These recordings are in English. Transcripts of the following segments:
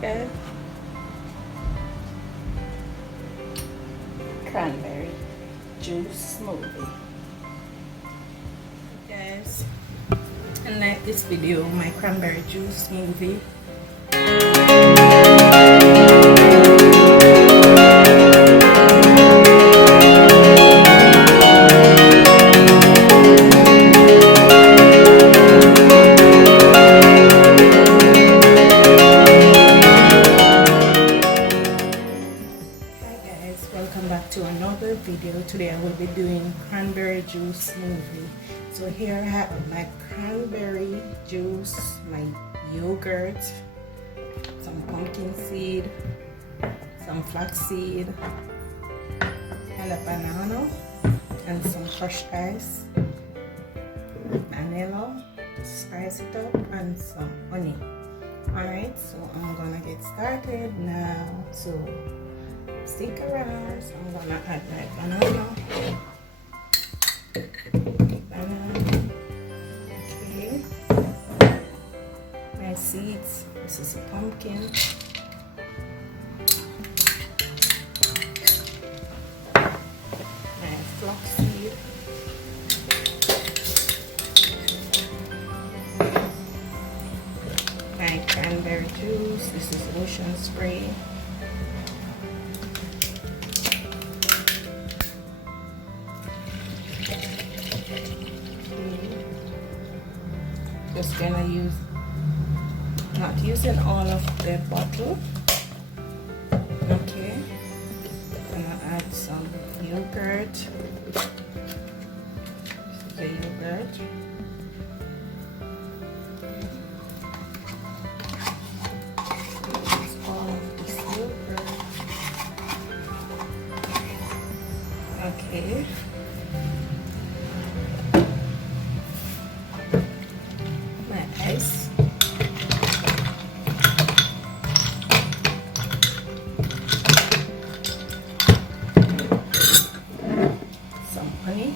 Okay. Cranberry juice smoothie. Guys, and like this video, my cranberry juice smoothie. Welcome back to another video. Today I will be doing cranberry juice smoothie. So here I have my cranberry juice, my yogurt, some pumpkin seed, some flax seed, and a banana, and some crushed ice, vanilla to spice it up, and some honey. Alright, so I'm gonna get started now. So stick around. So I'm gonna add my banana. Okay. My seeds. This is a pumpkin. My flax seed. My cranberry juice. This is ocean spray. Just gonna use, not using all of the bottle. Okay, gonna add some yogurt. This is the yogurt. Use all of this yogurt. Okay. Ice. Some honey.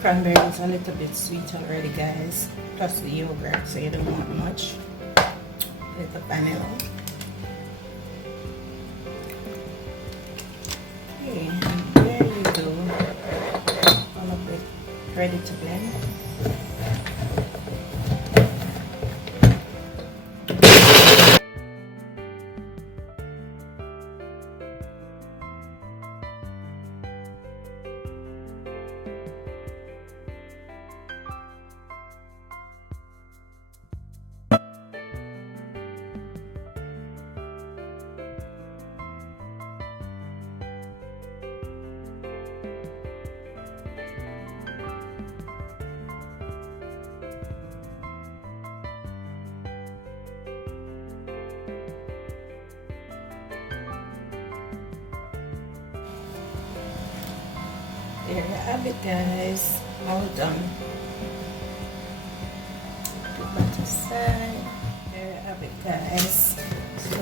Cranberry is a little bit sweet already, guys. Plus the yogurt, so you don't want much. With the vanilla. Okay. There you go. All of it ready to blend. There you have it, guys. All done. Put that aside. There you have it, guys. So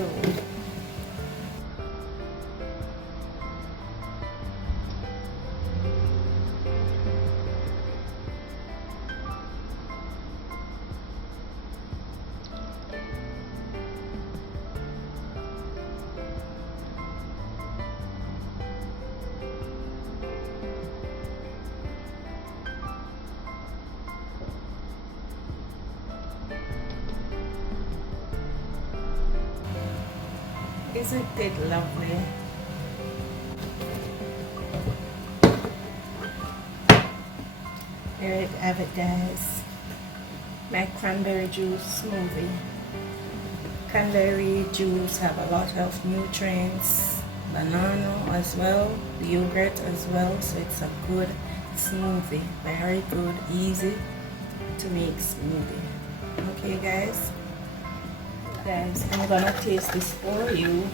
isn't it lovely? There you have it, guys. My cranberry juice smoothie. Cranberry juice have a lot of nutrients, banana as well, the yogurt as well, so it's a good smoothie. Very good, easy to make smoothie. Okay, guys. Guys, I'm gonna taste this for you.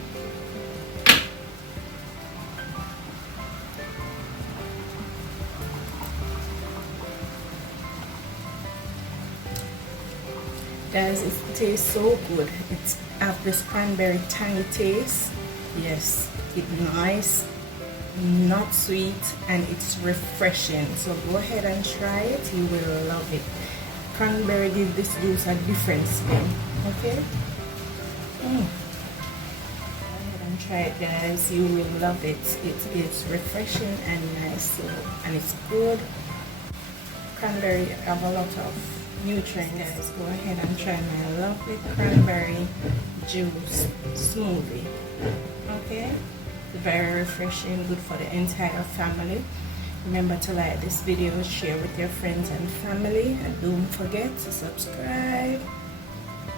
Guys, it tastes so good. It's have this cranberry tangy taste. Yes, it's nice. not sweet, and it's refreshing. So go ahead and try it, you will love it. Cranberry gives this juice a different spin. Okay. Go ahead and try it, guys, you will love it. It's refreshing and nice, so, and it's good. Cranberry have a lot of nutrients, guys. Go ahead and try my lovely cranberry juice smoothie. Okay, very refreshing, good for the entire family. Remember to like this video, share with your friends and family, and don't forget to subscribe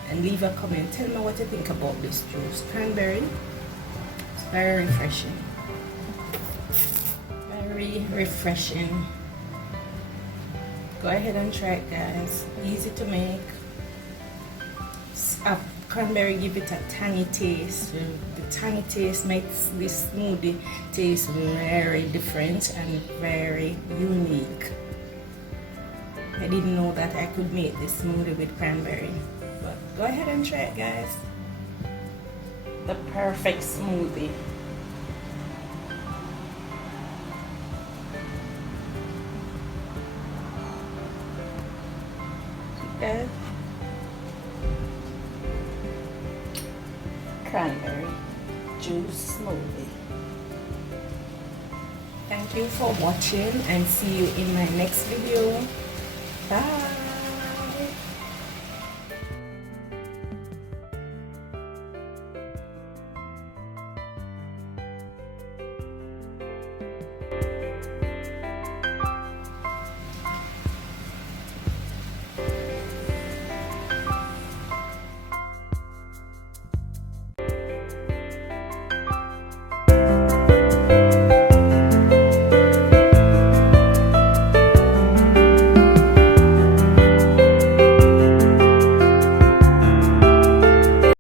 and leave a comment. Tell me what you think about this juice. Cranberry, it's very refreshing, very refreshing. Go ahead and try it, guys. Easy to make. Cranberry give it a tangy taste. The tangy taste makes this smoothie taste very different and very unique. I didn't know that I could make this smoothie with cranberry, but go ahead and try it, guys. The perfect smoothie. Okay. Cranberry juice smoothie. Thank you for watching, and see you in my next video. Bye.